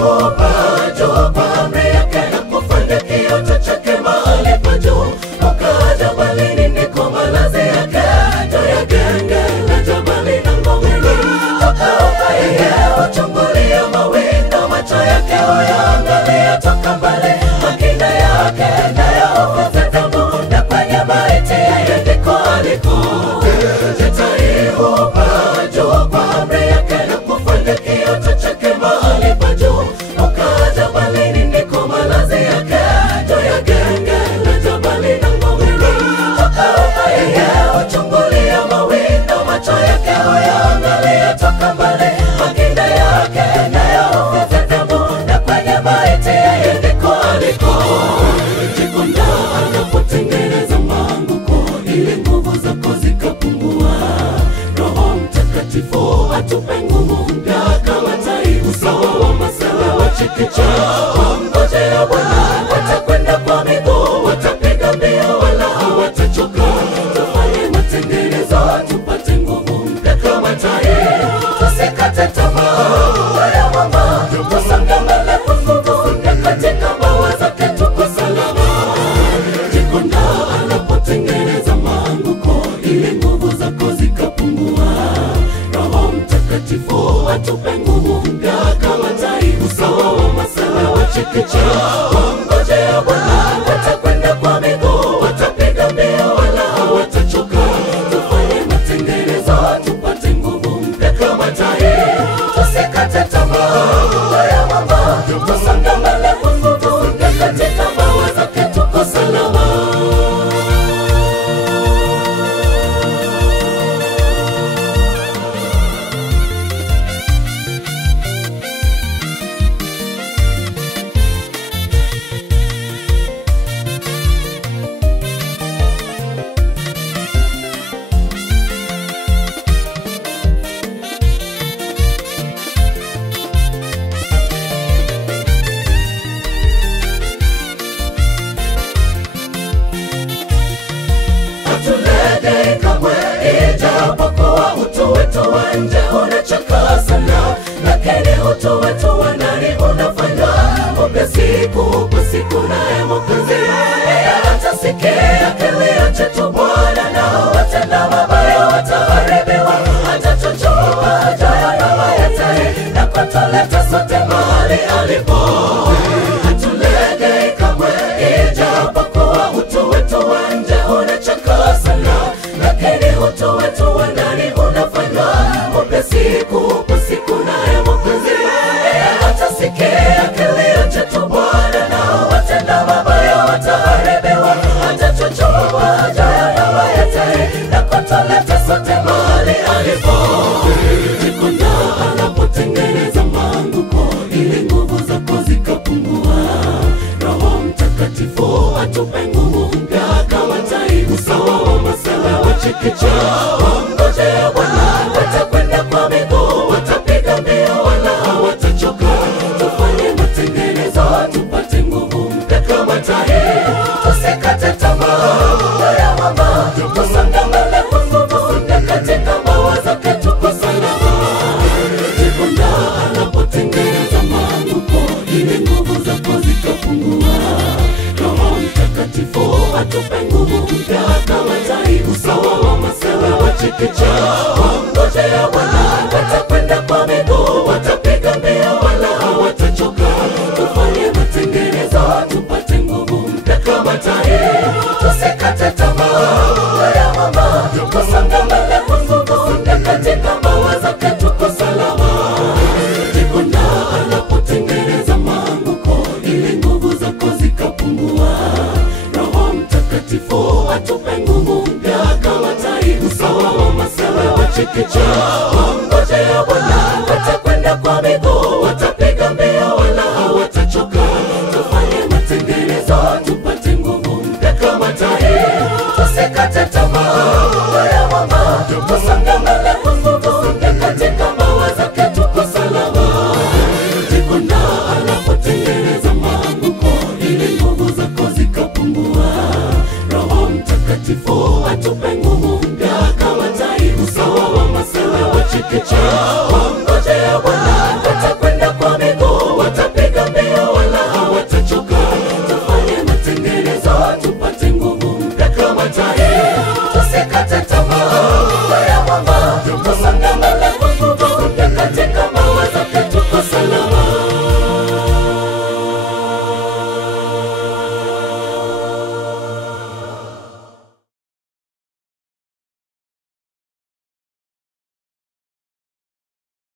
hupaa juu kwa amri yake na kufanya kiota chake mahali pa juu. Hukaa jabalini ndiko malazi yake, juu ya genge la jabali na ngomeni. Toka yeye huchungulia mawindo, macho yake huyaangalia toka mbali. Makina yake nayo huvuta damu, na kwenye maiti yeye ndiko aliko. Jetai hupaa juu kwa amri yake na kufanya kiota chake mahali pa juu. Hukaa jabalini ndiko malazi yake, juu ya genge la jabali na ngomeni. Toka yeye huchungulia mawindo, macho yake huyaangalia toka mbali. Makina yake nayo huvuta damu, na kwenye maiti yeye ndiko aliko. Jikonda anapotengeneza maanguko ili nguvu zako zikapungua. Roho Mtakatifu atupe nguvu mpya kama tai, usawa wa masela wa chekechea. Wamngojea Bwana watakwenda kwa miguu, watapiga mbio wala hawatachoka. Tufanye matengenezo tupate nguvu mpya kama tai, tusikate tamaa ya mama, tusonge mbele kwa nguvu mpya katika mbawa zake tuko salama. Jikonda anapotengeneza maanguko ili nguvu zako zikapungua. Roho Mtakatifu atupe nguvu mpya kama tai, usawa wa masela wa chekechea. Wamngojea Bwana watakwenda kwa miguu, watapiga mbio wala hawatachoka. Tufanye matengenezo tupate nguvu mpya kama tai, tusikate tamaa ya mama, tusonge mbele kwa nguvu mpya katika mbawa zake tuko salama. Hatulegei kamwe, ijapokuwa utu wetu wa nje unachoka sana, lakini utu wetu wa ndani unafanya upya siku kwa siku. Naye Mwokozi yeye atasikia kilio chetu Bwana, nao watenda mabaya wataharibiwa. Atachochoa ajayo na mayete na kutuleta sote mahali alipo. Hatulegei kamwe, ijapokuwa utu wetu wa nje unachoka sana, lakini utu wetu wa ndani unafanya upya siku kwa siku. Naye Mwokozi yeye atasikia kilio chetu Bwana, nao watenda mabaya wataharibiwa. Atachochoa ajayo na mayete na kutuleta sote mahali alipo. Jikonda anapotengeneza maanguko ili nguvu zako zikapungua. Roho Mtakatifu atupe nguvu mpya kama tai, usawa wa masela wa chekechea. Wamngojea Bwana watakwenda kwa miguu, watapiga mbio wala hawatachoka. Tufanye matengenezo tupate nguvu mpya kama tai, tusikate tamaa ya mama, tusonge mbele kwa nguvu mpya katika mbawa zake tuko salama. Jikonda anapotengeneza maanguko ili nguvu zako zikapungua. Roho Mtakatifu atupe nguvu mpya kama tai, usawa wa masela wa chekechea. Wamngojea Bwana watakwenda kwa miguu, watapiga mbio wala hawatachoka. Tufanye matengenezo tupate nguvu mpya kama tai, tusikate tamaa ya mama, tusonge mbele kwa nguvu mpya katika mbawa zake tuko salama. Jikonda anapotengeneza maanguko ili nguvu zako zikapungua. Roho Mtakatifu atupe nguvu mpya kama tai, usawa wa masela wa chekechea. Wamngojea Bwana watakwenda kwa miguu, watapiga mbio wala hawatachoka. Tufanye matengenezo tupate nguvu mpya kama tai, tusikate tamaa ya mama, tusonge mbele kwa nguvu mpya katika mbawa zake tuko salama. Jikonda anapotengeneza maanguko ili nguvu zako zikapungua. Roho Mtakatifu atupe nguvu mpya kama tai, usawa wa masela wa chekechea. Wamngojea Bwana